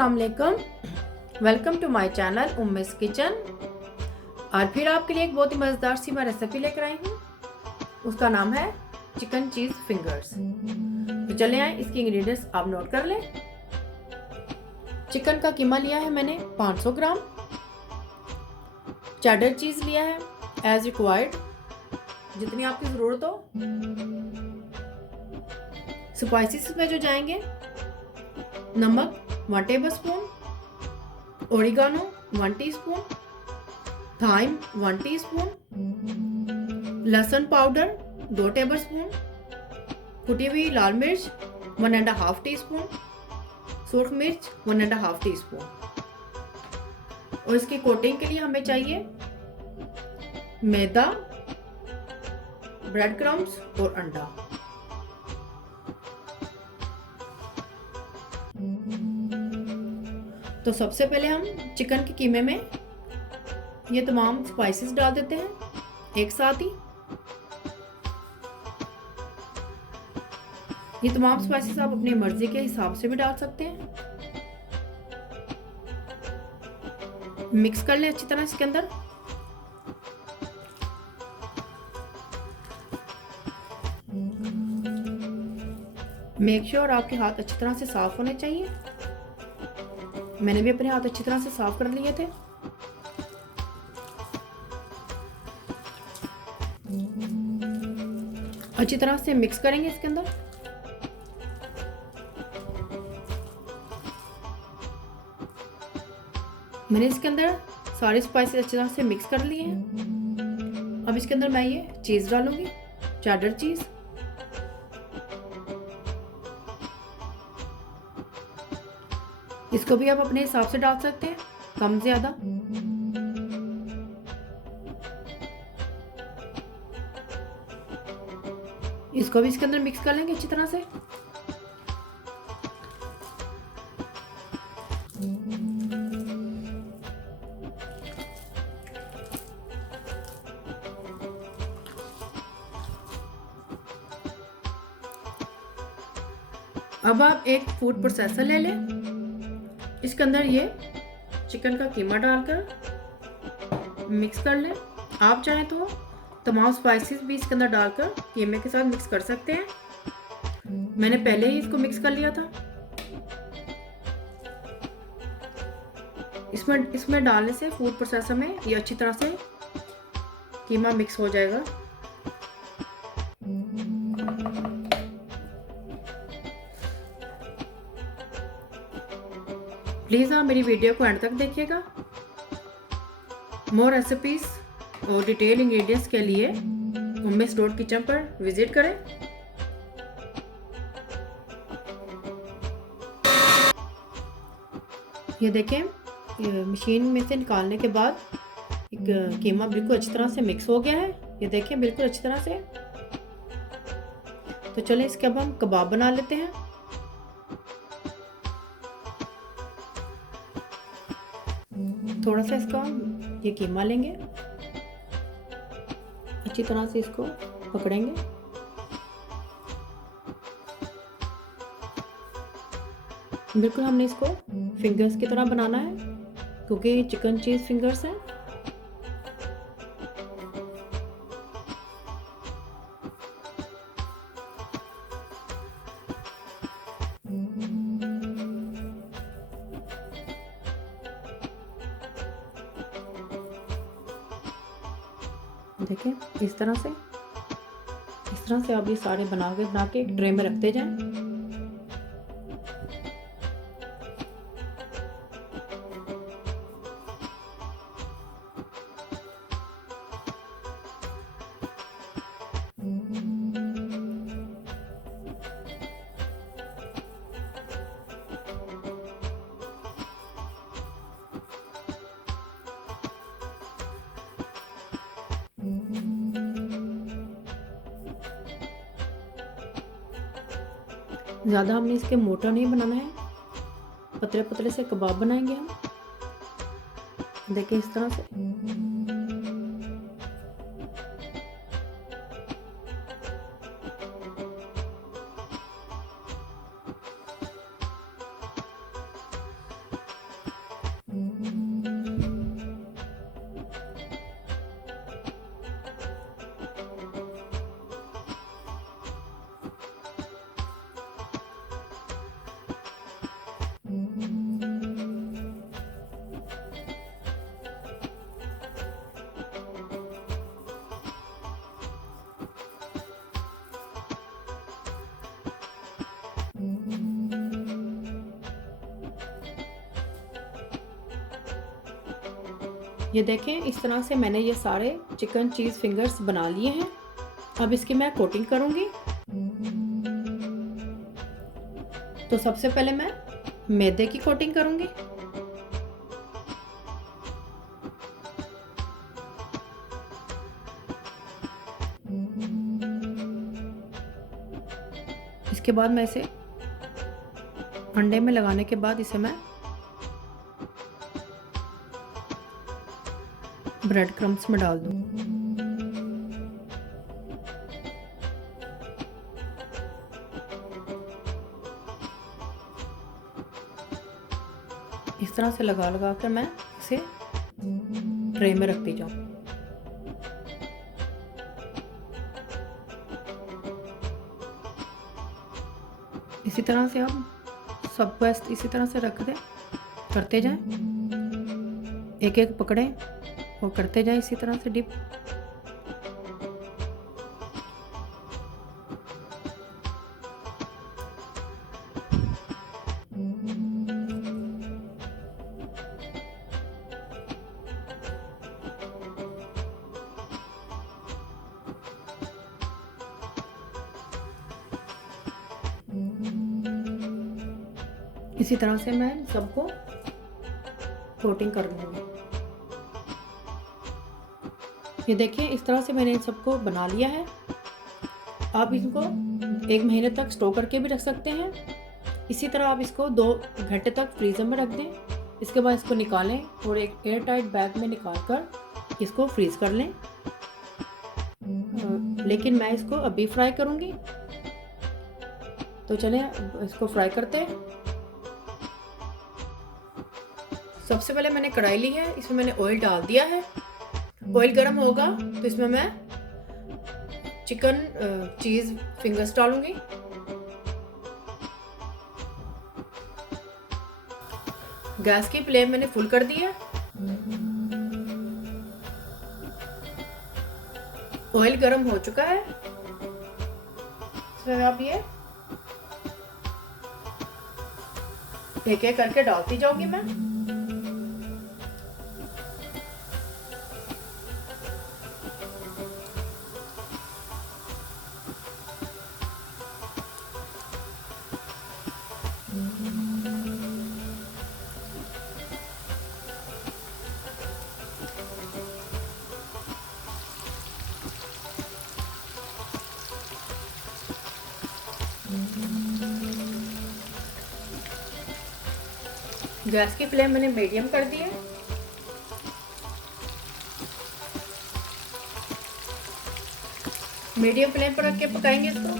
अस्सलाम वालेकुम, welcome to my channel Ummi's kitchen. और फिर आपके लिए एक बहुत ही मज़ेदार सी मैं रेसिपी लेकर आई हूँ। उसका नाम है चिकन चीज़ फिंगर्स। तो चले आए, इसके इंग्रेडिएंट्स आप नोट कर लें। चिकन का कीमा लिया है मैंने 500 ग्राम। चेडर चीज़ लिया है एज रिक्वायर्ड, जितनी आपकी ज़रूरत हो। स्पाइसेस में जो जाएंगे, नमक 1 tablespoon, oregano 1 teaspoon, thyme 1 टीस्पून, लहसुन पाउडर 2 टेबल स्पून, कुटी हुई लाल मिर्च 1.5 टीस्पून, सूरख मिर्च 1.5 टीस्पून। और इसकी कोटिंग के लिए हमें चाहिए मैदा, ब्रेड क्रम्स और अंडा। तो सबसे पहले हम चिकन के कीमे में ये तमाम स्पाइसेस डाल देते हैं एक साथ ही। ये तमाम स्पाइसेस आप अपनी मर्जी के हिसाब से भी डाल सकते हैं। मिक्स कर लें अच्छी तरह इसके अंदर। मेक श्योर आपके हाथ अच्छी तरह से साफ होने चाहिए। मैंने भी अपने हाथ अच्छी तरह से साफ कर लिए थे। अच्छी तरह से मिक्स करेंगे इसके अंदर। मैंने इसके अंदर सारे स्पाइसेस अच्छी तरह से मिक्स कर लिए हैं। अब इसके अंदर मैं ये चीज़ डालूंगी, चेडर चीज़। इसको भी आप अपने हिसाब से डाल सकते हैं, कम ज़्यादा। इसको भी इसके अंदर मिक्स कर लेंगे अच्छी तरह से। अब आप एक फूड प्रोसेसर ले लें। इसके अंदर ये चिकन का कीमा डालकर मिक्स कर लें। आप चाहें तो तमाम स्पाइसेस भी इसके अंदर डालकर कीमे के साथ मिक्स कर सकते हैं। मैंने पहले ही इसको मिक्स कर लिया था। इसमें डालने से फूड प्रोसेसर में ये अच्छी तरह से कीमा मिक्स हो जाएगा। प्लीज़ आप मेरी वीडियो को एंड तक देखिएगा। मोर रेसिपीज और डिटेल इंग्रेडिएंट्स के लिए उम्मीस किचन पर विजिट करें। ये देखें, मशीन में से निकालने के बाद एक कीमा बिल्कुल अच्छी तरह से मिक्स हो गया है। ये देखें, बिल्कुल अच्छी तरह से। तो चलें इसके अब हम कबाब बना लेते हैं। थोड़ा सा इसका ये कीमा लेंगे, अच्छी तरह से इसको पकड़ेंगे। बिल्कुल हमने इसको फिंगर्स की तरह बनाना है, क्योंकि चिकन चीज़ फिंगर्स हैं। देखें, इस तरह से आप ये सारे बना के एक ट्रे में रखते जाएं। ज़्यादा हमने इसके मोटा नहीं बनाना है, पतले पतले से कबाब बनाएंगे हम। देखिए इस तरह से। ये देखें, इस तरह से मैंने ये सारे चिकन चीज़ फिंगर्स बना लिए हैं। अब इसकी मैं कोटिंग करूँगी। तो सबसे पहले मैं मैदे की कोटिंग करूँगी। इसके बाद मैं इसे अंडे में लगाने के बाद इसे मैं ब्रेड क्रम्स में डाल दूँ। इस तरह से लगा लगा कर मैं इसे ट्रे में रखती जाऊँ। इसी तरह से आप सबको इसी तरह से रख दें, करते जाएं, एक एक पकड़ें और करते जाएं इसी तरह से डिप। इसी तरह से मैं सबको कोटिंग कर लूँगी। ये देखिए, इस तरह से मैंने इन सबको बना लिया है। आप इसको 1 महीने तक स्टोर करके भी रख सकते हैं। इसी तरह आप इसको 2 घंटे तक फ्रीज़र में रख दें। इसके बाद इसको निकालें और एक एयर टाइट बैग में निकाल कर इसको फ्रीज़ कर लें। लेकिन मैं इसको अभी फ्राई करूँगी, तो चलें इसको फ्राई करते हैं। सबसे पहले मैंने कढ़ाई ली है, इसमें मैंने ऑयल डाल दिया है। ऑयल गर्म होगा तो इसमें मैं चिकन चीज़ फिंगर्स डालूंगी। गैस की फ्लेम मैंने फुल कर दी है। ऑयल गर्म हो चुका है। इसमें आप ये एक एक करके डालती जाऊंगी मैं। गैस की फ्लेम मैंने मीडियम कर दी है। मीडियम फ्लेम पर रख के पकाएंगे इसको।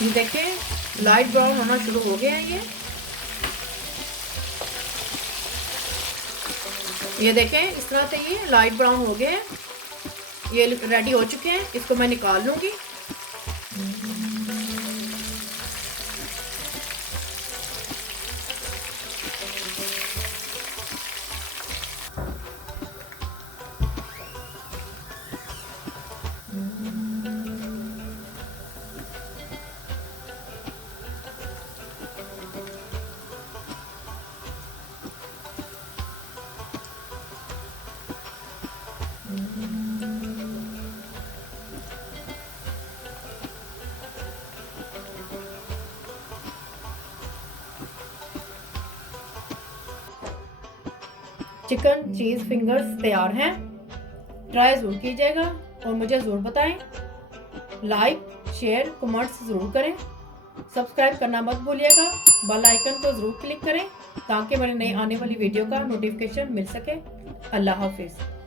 ये देखें, लाइट ब्राउन होना शुरू हो गया है। ये देखें, इस तरह से ये लाइट ब्राउन हो गए हैं। ये रेडी हो चुके हैं। इसको मैं निकाल लूंगी। चिकन चीज़ फिंगर्स तैयार हैं। ट्राई ज़रूर कीजिएगा और मुझे ज़रूर बताएं। लाइक, शेयर, कमेंट्स ज़रूर करें। सब्सक्राइब करना मत भूलिएगा। बेल आइकन को ज़रूर क्लिक करें ताकि मेरे नई आने वाली वीडियो का नोटिफिकेशन मिल सके। अल्लाह हाफिज़।